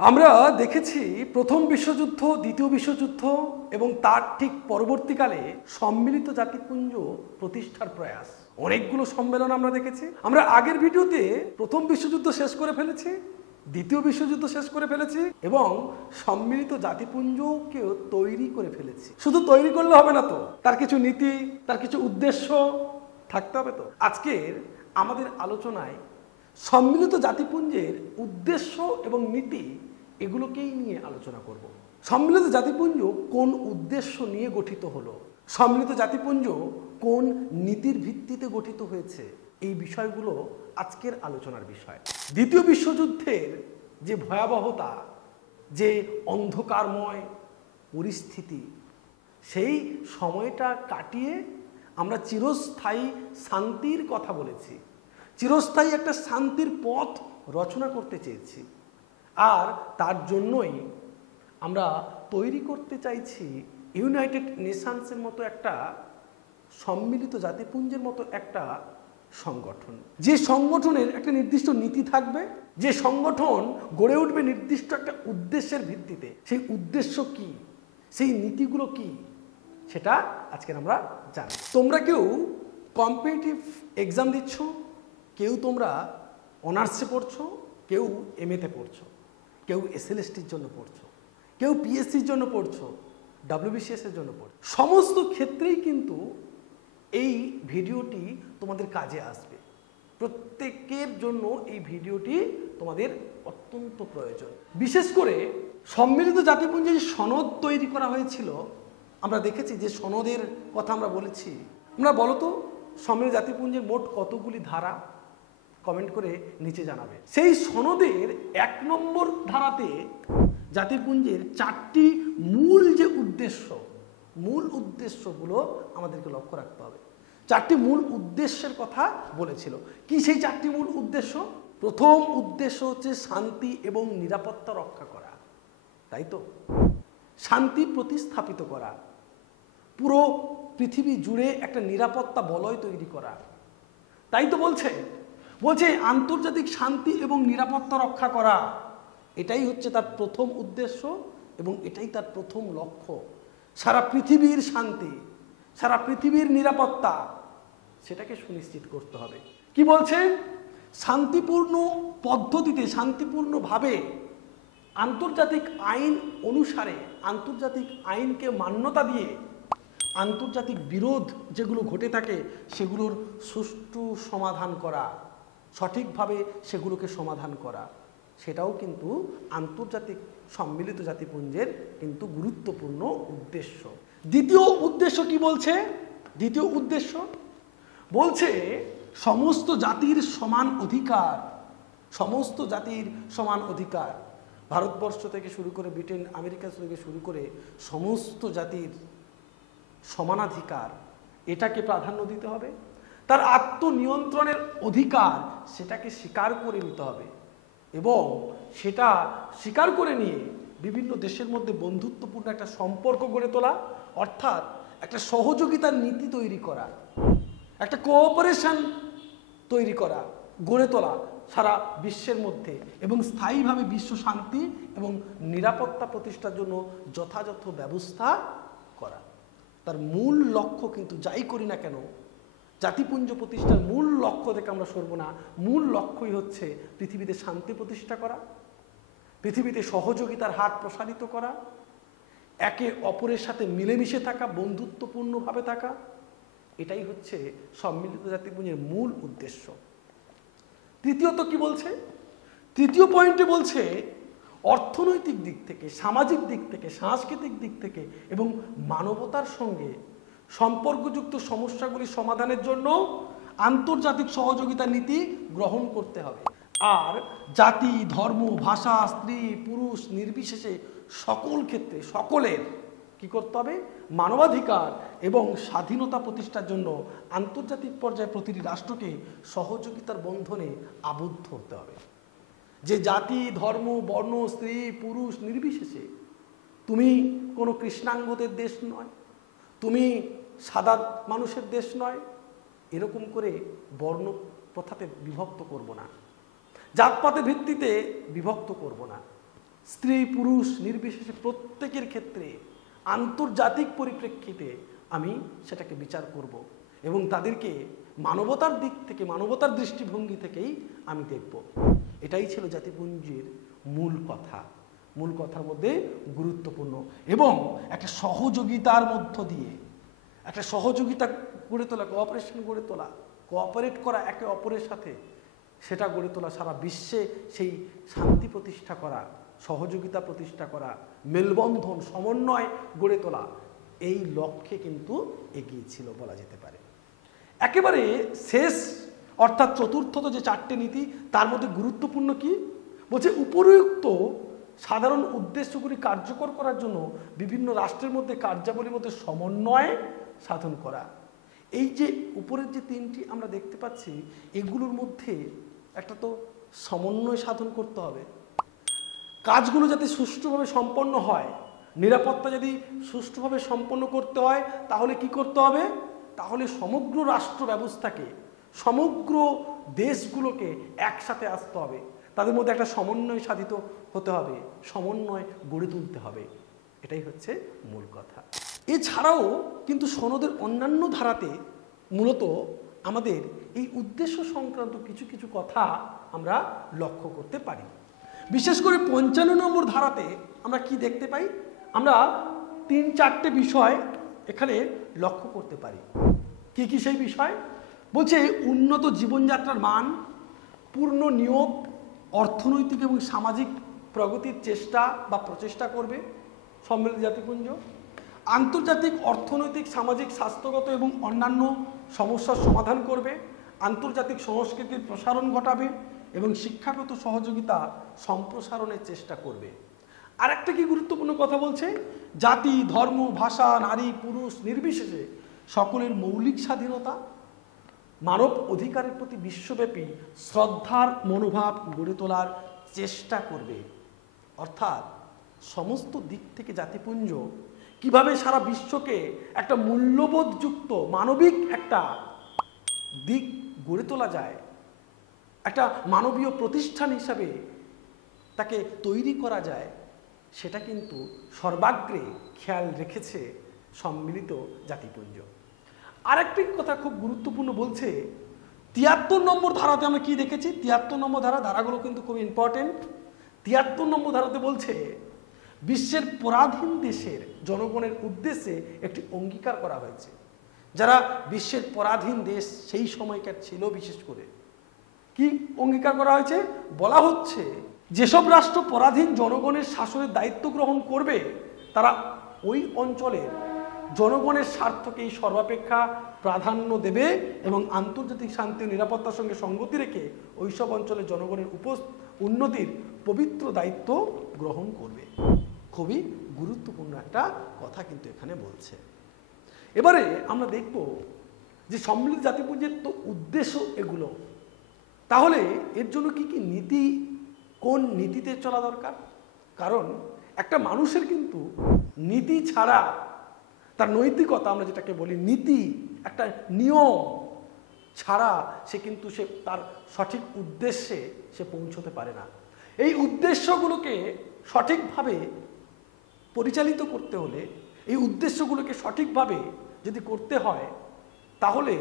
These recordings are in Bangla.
আমরা দেখেছি প্রথম বিশ্বযুদ্ধ, দ্বিতীয় বিশ্বযুদ্ধ এবং তার ঠিক পরবর্তীকালে সম্মিলিত জাতিপুঞ্জ প্রতিষ্ঠার প্রয়াস। অনেকগুলো সম্মেলন আমরা দেখেছি। আমরা আগের ভিডিওতে প্রথম বিশ্বযুদ্ধ শেষ করে ফেলেছি, দ্বিতীয় বিশ্বযুদ্ধ শেষ করে ফেলেছি এবং সম্মিলিত জাতিপুঞ্জকেও তৈরি করে ফেলেছি। শুধু তৈরি করলে হবে না তো, তার কিছু নীতি, তার কিছু উদ্দেশ্য থাকতে হবে তো। আজকের আমাদের আলোচনায় সম্মিলিত জাতিপুঞ্জের উদ্দেশ্য এবং নীতি এগুলোকেই নিয়ে আলোচনা করব। সম্মিলিত জাতিপুঞ্জ কোন উদ্দেশ্য নিয়ে গঠিত হলো, সম্মিলিত জাতিপুঞ্জ কোন নীতির ভিত্তিতে গঠিত হয়েছে, এই বিষয়গুলো আজকের আলোচনার বিষয়। দ্বিতীয় বিশ্বযুদ্ধের যে ভয়াবহতা, যে অন্ধকারময় পরিস্থিতি, সেই সময়টা কাটিয়ে আমরা চিরস্থায়ী শান্তির কথা বলেছি, চিরস্থায়ী একটা শান্তির পথ রচনা করতে চেয়েছি। আর তার জন্যই আমরা তৈরি করতে চাইছি ইউনাইটেড নেশনসের মতো একটা সম্মিলিত জাতিপুঞ্জের মতো একটা সংগঠন, যে সংগঠনের একটা নির্দিষ্ট নীতি থাকবে, যে সংগঠন গড়ে উঠবে নির্দিষ্ট একটা উদ্দেশ্যের ভিত্তিতে। সেই উদ্দেশ্য কি, সেই নীতিগুলো কি, সেটা আজকে আমরা জানি। তোমরা কেউ কম্পিটিটিভ এক্সাম দিচ্ছ, কেউ তোমরা অনার্সে পড়ছো, কেউ এমএতে পড়ছো, কেউ এসএলএসটির জন্য পড়ছো, কেউ পিএসসির জন্য পড়ছো, ডাব্লিউবিসিএসের জন্য পড়ছো। সমস্ত ক্ষেত্রেই কিন্তু এই ভিডিওটি তোমাদের কাজে আসবে। প্রত্যেকের জন্য এই ভিডিওটি তোমাদের অত্যন্ত প্রয়োজন। বিশেষ করে সম্মিলিত জাতিপুঞ্জে যে সনদ তৈরি করা হয়েছিল, আমরা দেখেছি যে সনদের কথা আমরা বলেছি। আমরা বলো তো, সম্মিলিত জাতিপুঞ্জের মোট কতগুলি ধারা? কমেন্ট করে নিচে জানাবে। সেই সনদের 1 নম্বর ধারাতে জাতিপুঞ্জের 4টি মূল যে উদ্দেশ্য, মূল উদ্দেশ্যগুলো আমাদেরকে লক্ষ্য রাখতে হবে। 4টি মূল উদ্দেশ্যের কথা বলেছিল। কি সেই 4টি মূল উদ্দেশ্য? প্রথম উদ্দেশ্য হচ্ছে শান্তি এবং নিরাপত্তা রক্ষা করা, তাই তো? শান্তি প্রতিস্থাপিত করা, পুরো পৃথিবী জুড়ে একটা নিরাপত্তা বলয় তৈরি করা, তাই তো বলছে আন্তর্জাতিক শান্তি এবং নিরাপত্তা রক্ষা করা। এটাই হচ্ছে তার প্রথম উদ্দেশ্য এবং এটাই তার প্রথম লক্ষ্য। সারা পৃথিবীর শান্তি, সারা পৃথিবীর নিরাপত্তা, সেটাকে সুনিশ্চিত করতে হবে। কি বলছে? শান্তিপূর্ণ পদ্ধতিতে, শান্তিপূর্ণভাবে আন্তর্জাতিক আইন অনুসারে, আন্তর্জাতিক আইনকে মান্যতা দিয়ে আন্তর্জাতিক বিরোধ যেগুলো ঘটে থাকে সেগুলোর সুষ্ঠু সমাধান করা, সঠিকভাবে সেগুলোকে সমাধান করা, সেটাও কিন্তু আন্তর্জাতিক সম্মিলিত জাতিপুঞ্জের কিন্তু গুরুত্বপূর্ণ উদ্দেশ্য। দ্বিতীয় উদ্দেশ্য কি বলছে? দ্বিতীয় উদ্দেশ্য বলছে সমস্ত জাতির সমান অধিকার, সমস্ত জাতির সমান অধিকার। ভারতবর্ষ থেকে শুরু করে ব্রিটেন, আমেরিকা থেকে শুরু করে সমস্ত জাতির সমানাধিকার, এটাকে প্রাধান্য দিতে হবে। তার আত্মনিয়ন্ত্রণের অধিকার, সেটাকে স্বীকার করে নিতে হবে এবং সেটা স্বীকার করে নিয়ে বিভিন্ন দেশের মধ্যে বন্ধুত্বপূর্ণ একটা সম্পর্ক গড়ে তোলা, অর্থাৎ একটা সহযোগিতার নীতি তৈরি করা, একটা কোঅপারেশন তৈরি করা, গড়ে তোলা সারা বিশ্বের মধ্যে এবং স্থায়ীভাবে বিশ্ব শান্তি এবং নিরাপত্তা প্রতিষ্ঠার জন্য যথাযথ ব্যবস্থা করা। তার মূল লক্ষ্য কিন্তু যাই করি না কেন, জাতিপুঞ্জ প্রতিষ্ঠার মূল লক্ষ্য থেকে আমরা সরব না। মূল লক্ষ্যই হচ্ছে পৃথিবীতে শান্তি প্রতিষ্ঠা করা, পৃথিবীতে সহযোগিতার হাত প্রসারিত করা, একে অপরের সাথে মিলেমিশে থাকা, বন্ধুত্বপূর্ণভাবে থাকা। এটাই হচ্ছে সম্মিলিত জাতিপুঞ্জের মূল উদ্দেশ্য। তৃতীয়ত কি বলছে? তৃতীয় পয়েন্টে বলছে অর্থনৈতিক দিক থেকে, সামাজিক দিক থেকে, সাংস্কৃতিক দিক থেকে এবং মানবতার সঙ্গে সম্পর্কযুক্ত সমস্যাগুলি সমাধানের জন্য আন্তর্জাতিক সহযোগিতা নীতি গ্রহণ করতে হবে। আর জাতি, ধর্ম, ভাষা, স্ত্রী পুরুষ নির্বিশেষে সকল ক্ষেত্রে সকলের কি করতে হবে? মানবাধিকার এবং স্বাধীনতা প্রতিষ্ঠার জন্য আন্তর্জাতিক পর্যায়ে প্রতিটি রাষ্ট্রকে সহযোগিতার বন্ধনে আবদ্ধ হতে হবে। যে জাতি, ধর্ম, বর্ণ, স্ত্রী পুরুষ নির্বিশেষে, তুমি কোনো কৃষ্ণাঙ্গদের দেশ নয়, তুমি সাদা মানুষের দেশ নয়, এরকম করে বর্ণ প্রথাতে বিভক্ত করব না, জাতপাতের ভিত্তিতে বিভক্ত করব না। স্ত্রী পুরুষ নির্বিশেষে প্রত্যেকের ক্ষেত্রে আন্তর্জাতিক পরিপ্রেক্ষিতে আমি সেটাকে বিচার করব এবং তাদেরকে মানবতার দিক থেকে, মানবতার দৃষ্টিভঙ্গি থেকেই আমি দেখব। এটাই ছিল জাতিপুঞ্জের মূল কথা, মূল কথার মধ্যে গুরুত্বপূর্ণ। এবং একটা সহযোগিতার মধ্য দিয়ে, একটা সহযোগিতা গড়ে তোলা, কোঅপারেশন গড়ে তোলা, কোঅপারেট করা একে অপরের সাথে, সেটা গড়ে তোলা, সারা বিশ্বে সেই শান্তি প্রতিষ্ঠা করা, সহযোগিতা প্রতিষ্ঠা করা, মেলবন্ধন সমন্বয় গড়ে তোলা, এই লক্ষ্যে কিন্তু এগিয়েছিল বলা যেতে পারে। একেবারে শেষ অর্থাৎ চতুর্থত যে 4টে নীতি, তার মধ্যে গুরুত্বপূর্ণ কি বলছে, উপরোক্ত সাধারণ উদ্দেশ্যগুলি কার্যকর করার জন্য বিভিন্ন রাষ্ট্রের মধ্যে কার্যাবলীর মধ্যে সমন্বয় সাধন করা। এই যে উপরের যে 3টি আমরা দেখতে পাচ্ছি, এগুলোর মধ্যে একটা তো সমন্বয় সাধন করতে হবে। কাজগুলো যাতে সুষ্ঠুভাবে সম্পন্ন হয়, নিরাপত্তা যদি সুষ্ঠুভাবে সম্পন্ন করতে হয়, তাহলে কি করতে হবে, তাহলে সমগ্র রাষ্ট্র ব্যবস্থাকে, সমগ্র দেশগুলোকে একসাথে আসতে হবে, তাদের মধ্যে একটা সমন্বয় সাধিত হতে হবে, সমন্বয় গড়ে তুলতে হবে। এটাই হচ্ছে মূল কথা। এছাড়াও কিন্তু সনদের অন্যান্য ধারাতে মূলত আমাদের এই উদ্দেশ্য সংক্রান্ত কিছু কিছু কথা আমরা লক্ষ্য করতে পারি। বিশেষ করে 55 নম্বর ধারাতে আমরা কি দেখতে পাই, আমরা 3-4টে বিষয় এখানে লক্ষ্য করতে পারি। কি কি সেই বিষয় বলছে, উন্নত জীবনযাত্রার মান, পূর্ণ নিয়োগ, অর্থনৈতিক এবং সামাজিক প্রগতির চেষ্টা বা প্রচেষ্টা করবে সম্মিলিত জাতিপুঞ্জ, আন্তর্জাতিক অর্থনৈতিক, সামাজিক, স্বাস্থ্যগত এবং অন্যান্য সমস্যার সমাধান করবে, আন্তর্জাতিক সংস্কৃতির প্রসারণ ঘটাবে এবং শিক্ষাগত সহযোগিতা সম্প্রসারণের চেষ্টা করবে। আর একটা কি গুরুত্বপূর্ণ কথা বলছে, জাতি, ধর্ম, ভাষা, নারী পুরুষ নির্বিশেষে সকলের মৌলিক স্বাধীনতা, মানব অধিকারের প্রতি বিশ্বব্যাপী শ্রদ্ধার মনোভাব গড়ে তোলার চেষ্টা করবে। অর্থাৎ সমস্ত দিক থেকে জাতিপুঞ্জ কিভাবে সারা বিশ্বকে একটা মূল্যবোধযুক্ত মানবিক একটা দিক গড়ে তোলা যায়, একটা মানবীয় প্রতিষ্ঠান হিসাবে তাকে তৈরি করা যায়, সেটা কিন্তু সর্বাগ্রে খেয়াল রেখেছে সম্মিলিত জাতিপুঞ্জ। আরেকটি কথা খুব গুরুত্বপূর্ণ বলছে, 73 নম্বর ধারাতে আমরা কি দেখেছি, 73 নম্বর ধারাগুলো কিন্তু খুব ইম্পর্টেন্ট। 73 নম্বর ধারাতে বলছে, বিশ্বের পরাধীন দেশের জনগণের উদ্দেশ্যে একটি অঙ্গীকার করা হয়েছে। যারা বিশ্বের পরাধীন দেশ সেই সময়কার ছিল, বিশেষ করে কি অঙ্গীকার করা হয়েছে, বলা হচ্ছে যেসব রাষ্ট্র পরাধীন জনগণের শাসনের দায়িত্ব গ্রহণ করবে, তারা ওই অঞ্চলের জনগণের স্বার্থকেই সর্বাপেক্ষা প্রাধান্য দেবে এবং আন্তর্জাতিক শান্তি ও নিরাপত্তার সঙ্গে সঙ্গতি রেখে ওইসব অঞ্চলের জনগণের উন্নতির পবিত্র দায়িত্ব গ্রহণ করবে। খুবই গুরুত্বপূর্ণ একটা কথা কিন্তু এখানে বলছে। এবারে আমরা দেখব যে সম্মিলিত জাতিপুঞ্জের তো উদ্দেশ্য এগুলো, তাহলে এর জন্য কি কি নীতি, কোন নীতিতে চলা দরকার। কারণ একটা মানুষের কিন্তু নীতি ছাড়া, তার নৈতিকতা আমরা যেটাকে বলি নীতি, একটা নিয়ম ছাড়া সে কিন্তু তার সঠিক উদ্দেশ্যে সে পৌঁছতে পারে না। এই উদ্দেশ্যগুলোকে সঠিকভাবে পরিচালিত করতে হলে, এই উদ্দেশ্যগুলোকে সঠিকভাবে যদি করতে হয়, তাহলে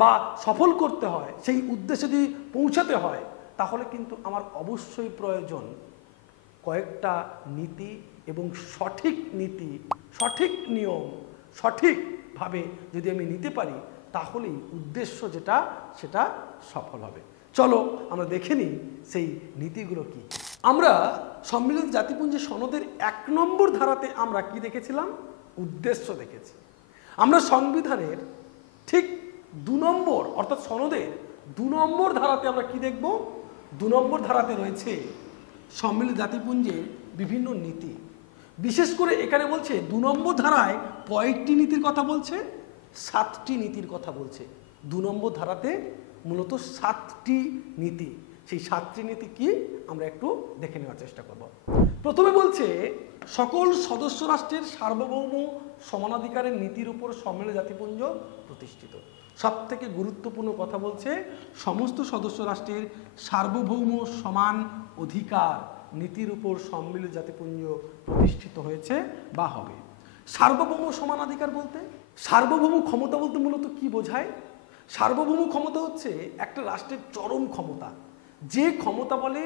বা সফল করতে হয়, সেই উদ্দেশ্যে যদি পৌঁছাতে হয়, তাহলে কিন্তু আমার অবশ্যই প্রয়োজন কয়েকটা নীতি এবং সঠিক নীতি, সঠিক নিয়ম, সঠিকভাবে যদি আমি নিতে পারি, তাহলেই উদ্দেশ্য যেটা সেটা সফল হবে। চলো আমরা দেখে নিই সেই নীতিগুলো কি। আমরা সম্মিলিত জাতিপুঞ্জের সনদের 1 নম্বর ধারাতে আমরা কি দেখেছিলাম, উদ্দেশ্য দেখেছি। আমরা সংবিধানের ঠিক 2 নম্বর অর্থাৎ সনদের 2 নম্বর ধারাতে আমরা কি দেখব, 2 নম্বর ধারাতে রয়েছে সম্মিলিত জাতিপুঞ্জের বিভিন্ন নীতি। বিশেষ করে এখানে বলছে 2 নম্বর ধারায় কয়েকটি নীতির কথা বলছে, 7টি নীতির কথা বলছে। 2 নম্বর ধারাতে মূলত 7টি নীতি। সেই 7টি নীতি কি আমরা একটু দেখে নেওয়ার চেষ্টা করব। প্রথমে বলছে, সকল সদস্য রাষ্ট্রের সার্বভৌম সমানাধিকারের নীতির উপর সম্মিলিত জাতিপুঞ্জ প্রতিষ্ঠিত। সব থেকে গুরুত্বপূর্ণ কথা বলছে, সমস্ত সদস্য রাষ্ট্রের সার্বভৌম সমান অধিকার নীতির উপর সম্মিলিত জাতিপুঞ্জ প্রতিষ্ঠিত হয়েছে বা হবে। সার্বভৌম সমানাধিকার বলতে, সার্বভৌম ক্ষমতা বলতে মূলত কি বোঝায়? সার্বভৌম ক্ষমতা হচ্ছে একটা রাষ্ট্রের চরম ক্ষমতা, যে ক্ষমতা বলে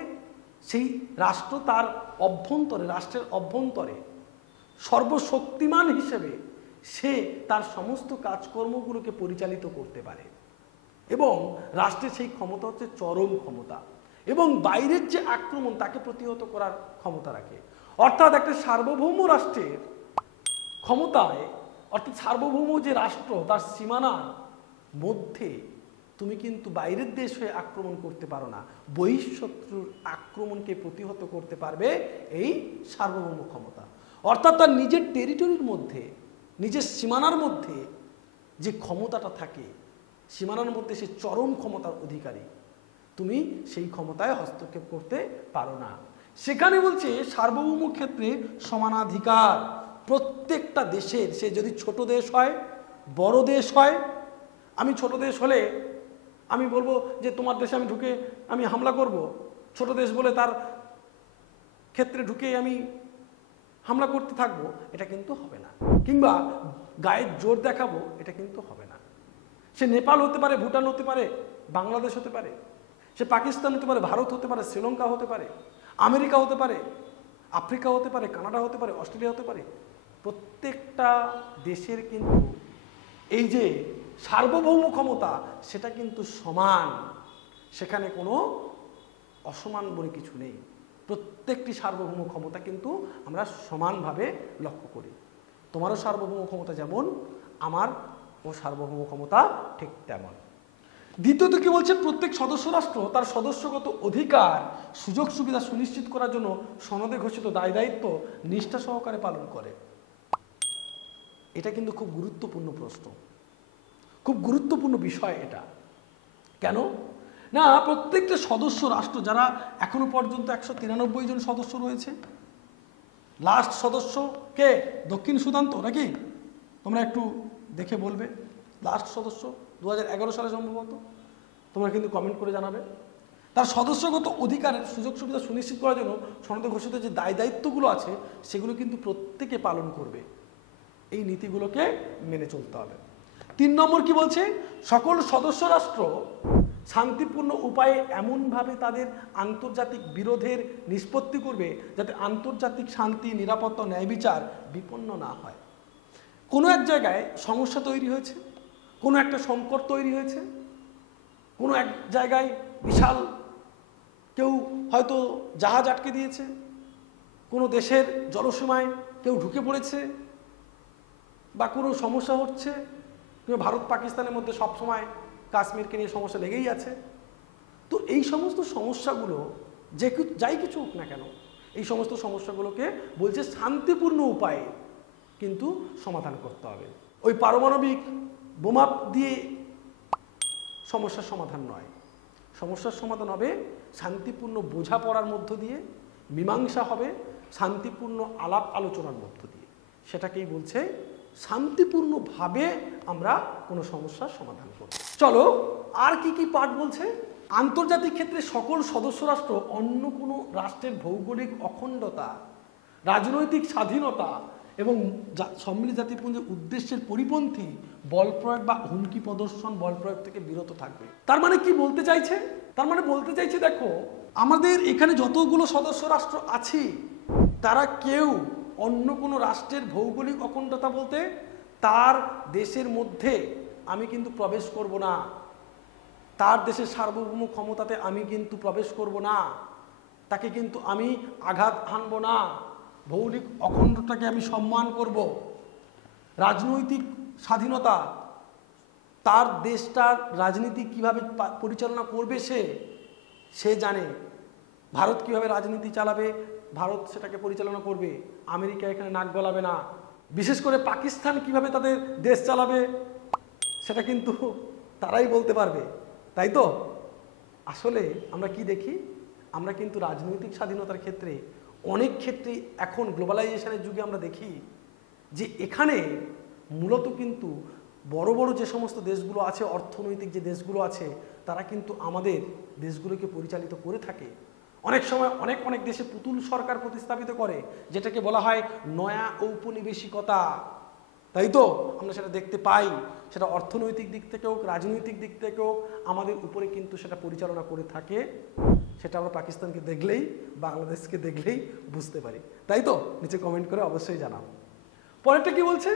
সেই রাষ্ট্র তার অভ্যন্তরে, রাষ্ট্রের অভ্যন্তরে সর্বশক্তিমান হিসেবে সে তার সমস্ত কাজকর্মগুলোকে পরিচালিত করতে পারে, এবং রাষ্ট্রের সেই ক্ষমতা হচ্ছে চরম ক্ষমতা, এবং বাইরের যে আক্রমণ তাকে প্রতিহত করার ক্ষমতা রাখে। অর্থাৎ একটা সার্বভৌম রাষ্ট্রের ক্ষমতায়, অর্থাৎ সার্বভৌম যে রাষ্ট্র তার সীমানার মধ্যে তুমি কিন্তু বাইরের দেশ হয়ে আক্রমণ করতে পারো না, বহিঃশত্রুর আক্রমণকে প্রতিহত করতে পারবে এই সার্বভৌম ক্ষমতা। অর্থাৎ তার নিজের টেরিটরির মধ্যে, নিজের সীমানার মধ্যে যে ক্ষমতাটা থাকে, সীমানার মধ্যে সে চরম ক্ষমতার অধিকারী, তুমি সেই ক্ষমতায় হস্তক্ষেপ করতে পারো না। সেখানে বলছে সার্বভৌম ক্ষেত্রে সমানাধিকার প্রত্যেকটা দেশের, সে যদি ছোট দেশ হয় বড় দেশ হয়। আমি ছোট দেশ হলে আমি বলবো যে তোমার দেশে আমি ঢুকে আমি হামলা করব, ছোট দেশ বলে তার ক্ষেত্রে ঢুকে আমি হামলা করতে থাকবো, এটা কিন্তু হবে না। কিংবা গায়ের জোর দেখাবো, এটা কিন্তু হবে না। সে নেপাল হতে পারে, ভুটান হতে পারে, বাংলাদেশ হতে পারে, সে পাকিস্তান হতে পারে, ভারত হতে পারে, শ্রীলঙ্কা হতে পারে, আমেরিকা হতে পারে, আফ্রিকা হতে পারে, কানাডা হতে পারে, অস্ট্রেলিয়া হতে পারে। প্রত্যেকটা দেশের কিন্তু এই যে সার্বভৌম ক্ষমতা সেটা কিন্তু সমান, সেখানে কোনো অসমান বলে কিছু নেই। প্রত্যেকটি সার্বভৌম ক্ষমতা কিন্তু আমরা সমানভাবে লক্ষ্য করি। তোমারও সার্বভৌম ক্ষমতা যেমন, আমার ও সার্বভৌম ক্ষমতা ঠিক তেমন। দ্বিতীয়ত কি বলছে, প্রত্যেক সদস্য রাষ্ট্র তার সদস্যগত অধিকার সুযোগ সুবিধা সুনিশ্চিত করার জন্য সনদে ঘোষিত দায় দায়িত্ব নিষ্ঠা সহকারে পালন করে। এটা কিন্তু খুব গুরুত্বপূর্ণ প্রশ্ন, খুব গুরুত্বপূর্ণ বিষয় এটা। কেন না, প্রত্যেকটা সদস্য রাষ্ট্র, যারা এখনো পর্যন্ত 193 জন সদস্য রয়েছে, লাস্ট সদস্য কে? দক্ষিণ সুদান তো নাকি? তোমরা একটু দেখে বলবে, লাস্ট সদস্য 2011 সালে সম্ভবত, তোমরা কিন্তু কমেন্ট করে জানাবে। তার সদস্যগত অধিকারের সুযোগ সুবিধা সুনিশ্চিত করার জন্য সনদে ঘোষিত যে দায় দায়িত্বগুলো আছে সেগুলো কিন্তু প্রত্যেকে পালন করবে, এই নীতিগুলোকে মেনে চলতে হবে। 3 নম্বর কি বলছে, সকল সদস্য রাষ্ট্র শান্তিপূর্ণ উপায়ে এমনভাবে তাদের আন্তর্জাতিক বিরোধের নিষ্পত্তি করবে যাতে আন্তর্জাতিক শান্তি, নিরাপত্তা, ন্যায় বিচার বিপন্ন না হয়। কোনো এক জায়গায় সমস্যা তৈরি হয়েছে, কোনো একটা সংকট তৈরি হয়েছে, কোনো এক জায়গায় বিশাল কেউ হয়তো জাহাজ আটকে দিয়েছে, কোনো দেশের জলসীমায় কেউ ঢুকে পড়েছে, বা কোনো সমস্যা হচ্ছে। ভারত পাকিস্তানের মধ্যে সবসময় কাশ্মীরকে নিয়ে সমস্যা লেগেই আছে। তো এই সমস্ত সমস্যাগুলো যাই কিছু হোক না কেন, এই সমস্ত সমস্যাগুলোকে বলছে শান্তিপূর্ণ উপায়ে কিন্তু সমাধান করতে হবে। ওই পারমাণবিক বোমা দিয়ে সমস্যার সমাধান নয়, সমস্যার সমাধান হবে শান্তিপূর্ণ বোঝাপড়ার মধ্য দিয়ে, মীমাংসা হবে শান্তিপূর্ণ আলাপ আলোচনার মধ্য দিয়ে। সেটাকেই বলছে শান্তিপূর্ণভাবে আমরা কোনো সমস্যার সমাধান করব। চলো আর কি কি পার্ট বলছে। আন্তর্জাতিক ক্ষেত্রে সকল সদস্য রাষ্ট্র অন্য কোনো রাষ্ট্রের ভৌগোলিক অখণ্ডতা, রাজনৈতিক স্বাধীনতা এবং সম্মিলিত জাতিপুঞ্জের উদ্দেশ্যের পরিপন্থী বল প্রয়োগ বা হুমকি প্রদর্শন, বল প্রয়োগ থেকে বিরত থাকবে। তার মানে কি বলতে চাইছে? তার মানে বলতে চাইছে, দেখো আমাদের এখানে যতগুলো সদস্য রাষ্ট্র আছে তারা কেউ অন্য কোনো রাষ্ট্রের ভৌগোলিক অখণ্ডতা বলতে তার দেশের মধ্যে আমি কিন্তু প্রবেশ করব না, তার দেশের সার্বভৌম ক্ষমতাতে আমি কিন্তু প্রবেশ করব না, তাকে কিন্তু আমি আঘাত হানব না, ভৌগোলিক অখণ্ডতাকে আমি সম্মান করব। রাজনৈতিক স্বাধীনতা, তার দেশটার রাজনীতি কিভাবে পরিচালনা করবে সে জানে, ভারত কিভাবে রাজনীতি চালাবে ভারত সেটাকে পরিচালনা করবে, আমেরিকা এখানে নাক গলাবে না। বিশেষ করে পাকিস্তান কিভাবে তাদের দেশ চালাবে সেটা কিন্তু তারাই বলতে পারবে, তাই তো? আসলে আমরা কি দেখি, আমরা কিন্তু রাজনৈতিক স্বাধীনতার ক্ষেত্রে অনেক ক্ষেত্রেই এখন গ্লোবালাইজেশনের যুগে আমরা দেখি যে এখানে মূলত কিন্তু বড় বড় যে সমস্ত দেশগুলো আছে, অর্থনৈতিক যে দেশগুলো আছে, তারা কিন্তু আমাদের দেশগুলোকে পরিচালিত করে থাকে। অনেক সময় অনেক অনেক দেশে পুতুল সরকার প্রতিস্থাপিত করে, যেটাকে বলা হয় নয়া ঔপনিবেশিকতা। তাই তো আমরা সেটা দেখতে পাই, সেটা অর্থনৈতিক দিক থেকে হোক, রাজনৈতিক দিক থেকে হোক, আমাদের উপরে কিন্তু সেটা পরিচালনা করে থাকে। সেটা আমরা পাকিস্তানকে দেখলেই, বাংলাদেশকে দেখলেই বুঝতে পারি। তাই তো নিচে কমেন্ট করে অবশ্যই জানাও। পরেরটা কি বলছে?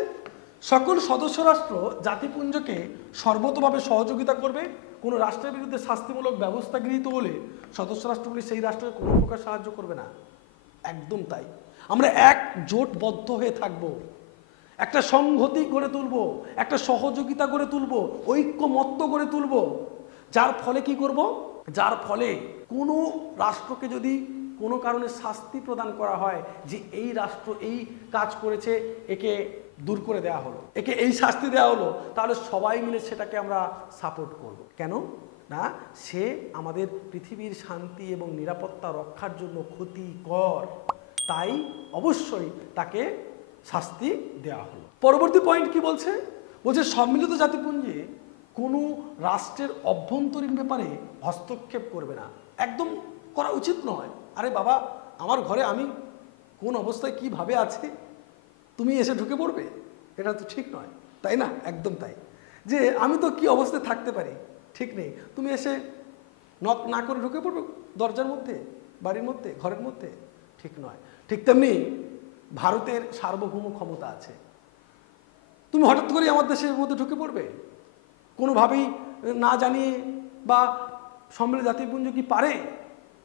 সকল সদস্য রাষ্ট্র জাতিপুঞ্জকে সর্বতোভাবে সহযোগিতা করবে। কোনো রাষ্ট্রের বিরুদ্ধে শাস্তিমূলক ব্যবস্থা গৃহীত হলে সদস্য রাষ্ট্রগুলি সেই রাষ্ট্রকে কোনো প্রকার সাহায্য করবে না। একদম তাই। আমরা একজোটবদ্ধ হয়ে থাকব, একটা সংহতি গড়ে তুলব, একটা সহযোগিতা গড়ে তুলব, ঐক্যমত্য গড়ে তুলব, যার ফলে কি করব? যার ফলে কোনো রাষ্ট্রকে যদি কোনো কারণে শাস্তি প্রদান করা হয় যে এই রাষ্ট্র এই কাজ করেছে, একে দূর করে দেওয়া হলো, একে এই শাস্তি দেওয়া হলো, তাহলে সবাই মিলে সেটাকে আমরা সাপোর্ট করব। কেন না? সে আমাদের পৃথিবীর শান্তি এবং নিরাপত্তা রক্ষার জন্য ক্ষতিকর, তাই অবশ্যই তাকে শাস্তি দেওয়া হলো। পরবর্তী পয়েন্ট কি বলছে? বলছে সম্মিলিত জাতিপুঞ্জে কোনো রাষ্ট্রের অভ্যন্তরীণ ব্যাপারে হস্তক্ষেপ করবে না। একদম করা উচিত নয়। আরে বাবা, আমার ঘরে আমি কোন অবস্থায় কিভাবে আছি তুমি এসে ঢুকে পড়বে? এটা তো ঠিক নয়, তাই না? একদম তাই। যে আমি তো কি অবস্থায় থাকতে পারি ঠিক নেই, তুমি এসে নক না করে ঢুকে পড়বে দরজার মধ্যে, বাড়ির মধ্যে, ঘরের মধ্যে, ঠিক নয়। ঠিক তেমনি ভারতের সার্বভৌম ক্ষমতা আছে, তুমি হঠাৎ করে আমার দেশের মধ্যে ঢুকে পড়বে কোনোভাবেই না জানিয়ে? বা সম্মিলিত জাতিপুঞ্জ কি পারে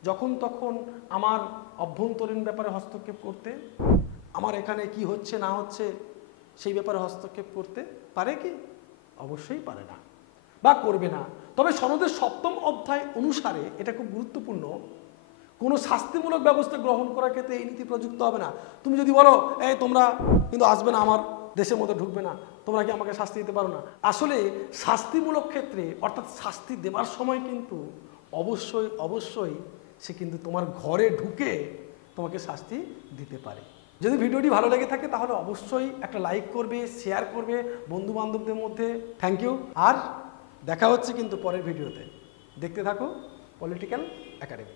যখন তখন আমার অভ্যন্তরীণ ব্যাপারে হস্তক্ষেপ করতে? আমার এখানে কি হচ্ছে না হচ্ছে সেই ব্যাপারে হস্তক্ষেপ করতে পারে কি? অবশ্যই পারে না বা করবে না। তবে সনদের 7ম অধ্যায় অনুসারে এটা খুব গুরুত্বপূর্ণ, কোনো শাস্তিমূলক ব্যবস্থা গ্রহণ করার ক্ষেত্রে এই নীতি প্রযুক্ত হবে না। তুমি যদি বলো এই তোমরা কিন্তু আসবে না, আমার দেশের মধ্যে ঢুকবে না, তোমরা কি আমাকে শাস্তি দিতে পারো না? আসলে শাস্তিমূলক ক্ষেত্রে অর্থাৎ শাস্তি দেওয়ার সময় কিন্তু অবশ্যই অবশ্যই সে কিন্তু তোমার ঘরে ঢুকে তোমাকে শাস্তি দিতে পারে। যদি ভিডিওটি ভালো লেগে থাকে তাহলে অবশ্যই একটা লাইক করবে, শেয়ার করবে বন্ধু বান্ধবদের মধ্যে। Thank you. আর দেখা হচ্ছে কিন্তু পরের ভিডিওতে। দেখতে থাকো পলিটিক্যাল একাডেমি।